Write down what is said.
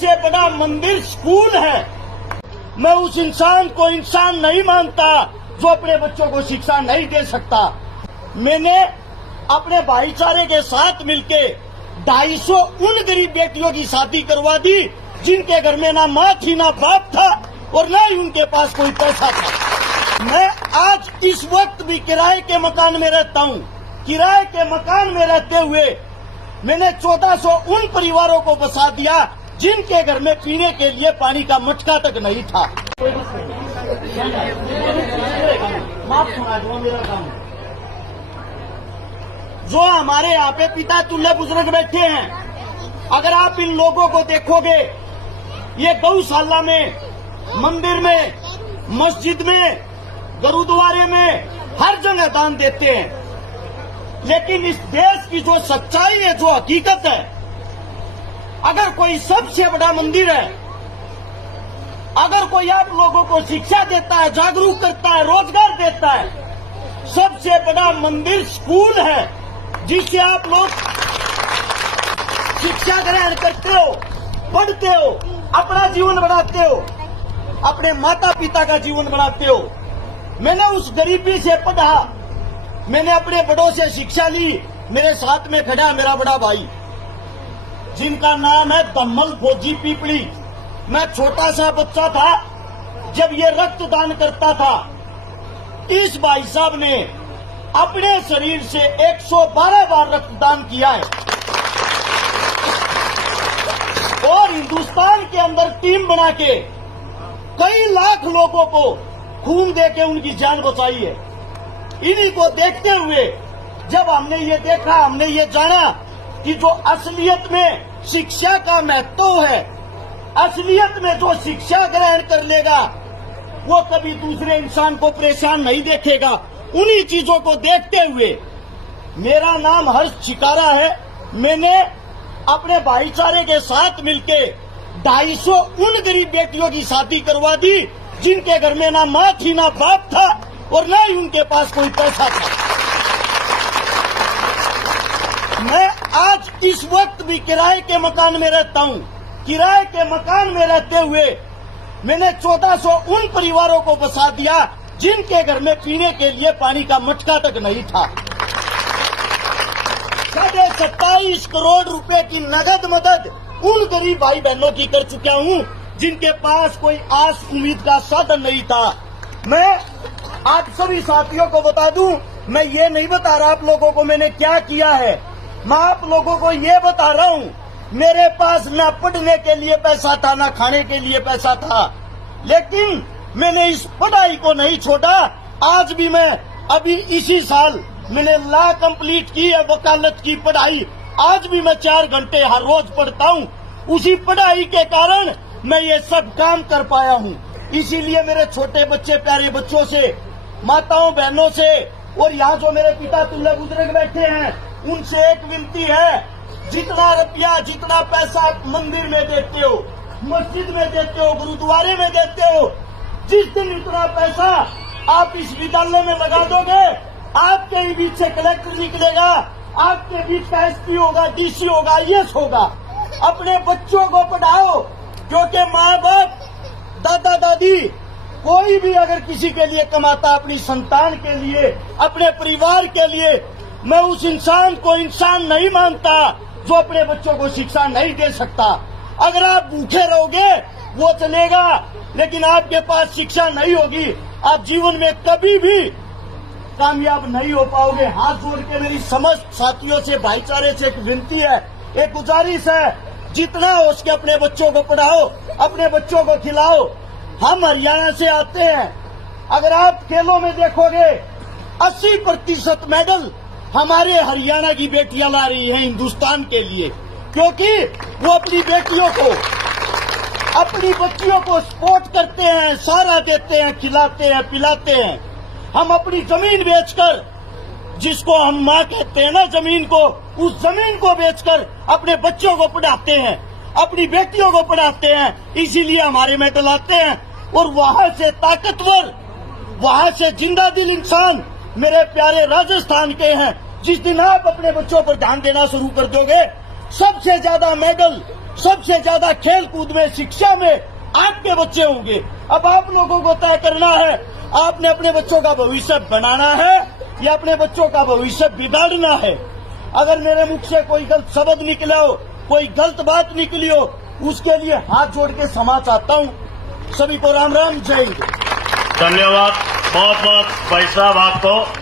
सबसे बड़ा मंदिर स्कूल है। मैं उस इंसान को इंसान नहीं मानता जो अपने बच्चों को शिक्षा नहीं दे सकता। मैंने अपने भाईचारे के साथ मिलके 250 उन गरीब बेटियों की शादी करवा दी जिनके घर में ना माँ थी ना बाप था और ना ही उनके पास कोई पैसा था। मैं आज इस वक्त भी किराए के मकान में रहता हूँ। किराए के मकान में रहते हुए मैंने 1400 उन परिवारों को बसा दिया जिनके घर में पीने के लिए पानी का मटका तक नहीं था। माफ सुना दो मेरा काम। जो हमारे यहाँ पे पिता तुल्य बुजुर्ग बैठे हैं, अगर आप इन लोगों को देखोगे, ये गौशाला में, मंदिर में, मस्जिद में, गुरुद्वारे में हर जगह दान देते हैं। लेकिन इस देश की जो सच्चाई है, जो हकीकत है, अगर कोई सबसे बड़ा मंदिर है, अगर कोई आप लोगों को शिक्षा देता है, जागरूक करता है, रोजगार देता है, सबसे बड़ा मंदिर स्कूल है जिससे आप लोग शिक्षा ग्रहण करते हो, पढ़ते हो, अपना जीवन बनाते हो, अपने माता पिता का जीवन बनाते हो। मैंने उस गरीबी से पढ़ा, मैंने अपने बड़ों से शिक्षा ली। मेरे साथ में खड़ा है मेरा बड़ा भाई जिनका नाम है दम्मल फौजी पीपली। मैं छोटा सा बच्चा था जब ये रक्तदान करता था। इस भाई साहब ने अपने शरीर से 112 बार रक्तदान किया है और हिंदुस्तान के अंदर टीम बना के कई लाख लोगों को खून दे के उनकी जान बचाई है। इन्हीं को देखते हुए जब हमने ये देखा, हमने ये जाना कि जो असलियत में शिक्षा का महत्व है, असलियत में जो शिक्षा ग्रहण कर लेगा वो कभी दूसरे इंसान को परेशान नहीं देखेगा। उन्हीं चीजों को देखते हुए मेरा नाम हर्ष चिकारा है। मैंने अपने भाईचारे के साथ मिलके 250 उन गरीब बेटियों की शादी करवा दी जिनके घर में ना माँ थी ना बाप था और ना ही उनके पास कोई पैसा था। मैं आज इस वक्त भी किराए के मकान में रहता हूँ। किराए के मकान में रहते हुए मैंने 1400 उन परिवारों को बसा दिया जिनके घर में पीने के लिए पानी का मटका तक नहीं था। 27.5 करोड़ रुपए की नगद मदद उन गरीब भाई बहनों की कर चुका हूँ जिनके पास कोई आस उम्मीद का साधन नहीं था। मैं आप सभी साथियों को बता दूं, मैं ये नहीं बता रहा आप लोगों को मैंने क्या किया है। मैं आप लोगों को ये बता रहा हूँ, मेरे पास न पढ़ने के लिए पैसा था, न खाने के लिए पैसा था, लेकिन मैंने इस पढ़ाई को नहीं छोड़ा। आज भी मैं अभी इसी साल मैंने लॉ कंप्लीट की है, वकालत की पढ़ाई। आज भी मैं 4 घंटे हर रोज पढ़ता हूँ। उसी पढ़ाई के कारण मैं ये सब काम कर पाया हूँ। इसीलिए मेरे छोटे बच्चे, प्यारे बच्चों से, माताओं बहनों से और यहाँ जो मेरे पिता तुल्य बुजुर्ग बैठे हैं उनसे एक विनती है, जितना रुपया, जितना पैसा आप मंदिर में देते हो, मस्जिद में देते हो, गुरुद्वारे में देते हो, जिस दिन इतना पैसा आप इस विद्यालय में लगा दोगे, आपके ही बीच से कलेक्टर निकलेगा, आपके बीच का एसपी होगा, डीसी होगा, आईएएस होगा। अपने बच्चों को पढ़ाओ, क्योंकि माँ बाप, दादा दादी, कोई भी अगर किसी के लिए कमाता, अपनी संतान के लिए, अपने परिवार के लिए, मैं उस इंसान को इंसान नहीं मानता जो अपने बच्चों को शिक्षा नहीं दे सकता। अगर आप भूखे रहोगे वो चलेगा, लेकिन आपके पास शिक्षा नहीं होगी, आप जीवन में कभी भी कामयाब नहीं हो पाओगे। हाथ जोड़ के मेरी समस्त साथियों से, भाईचारे से एक विनती है, एक गुजारिश है, जितना हो उसके अपने बच्चों को पढ़ाओ, अपने बच्चों को खिलाओ। हम हरियाणा से आते हैं, अगर आप खेलों में देखोगे 80% मेडल हमारे हरियाणा की बेटियां ला रही हैं हिंदुस्तान के लिए, क्योंकि वो अपनी बेटियों को, अपनी बच्चियों को सपोर्ट करते हैं, सहारा देते हैं, खिलाते हैं, पिलाते हैं। हम अपनी जमीन बेचकर, जिसको हम माँ कहते हैं ना जमीन को, उस जमीन को बेचकर अपने बच्चों को पढ़ाते हैं, अपनी बेटियों को पढ़ाते हैं। इसीलिए हमारे मेडल आते हैं और वहां से ताकतवर, वहां से जिंदा दिल इंसान मेरे प्यारे राजस्थान के हैं। जिस दिन आप अपने बच्चों पर ध्यान देना शुरू कर दोगे, सबसे ज्यादा मेडल, सबसे ज्यादा खेल कूद में, शिक्षा में आपके बच्चे होंगे। अब आप लोगों को तय करना है, आपने अपने बच्चों का भविष्य बनाना है या अपने बच्चों का भविष्य बिगाड़ना है। अगर मेरे मुख से कोई गलत शब्द निकला हो, कोई गलत बात निकली हो, उसके लिए हाथ जोड़ के क्षमा चाहता हूँ। सभी को राम राम, जय हिंद। धन्यवाद बहुत बहुत भाई साहब आपको।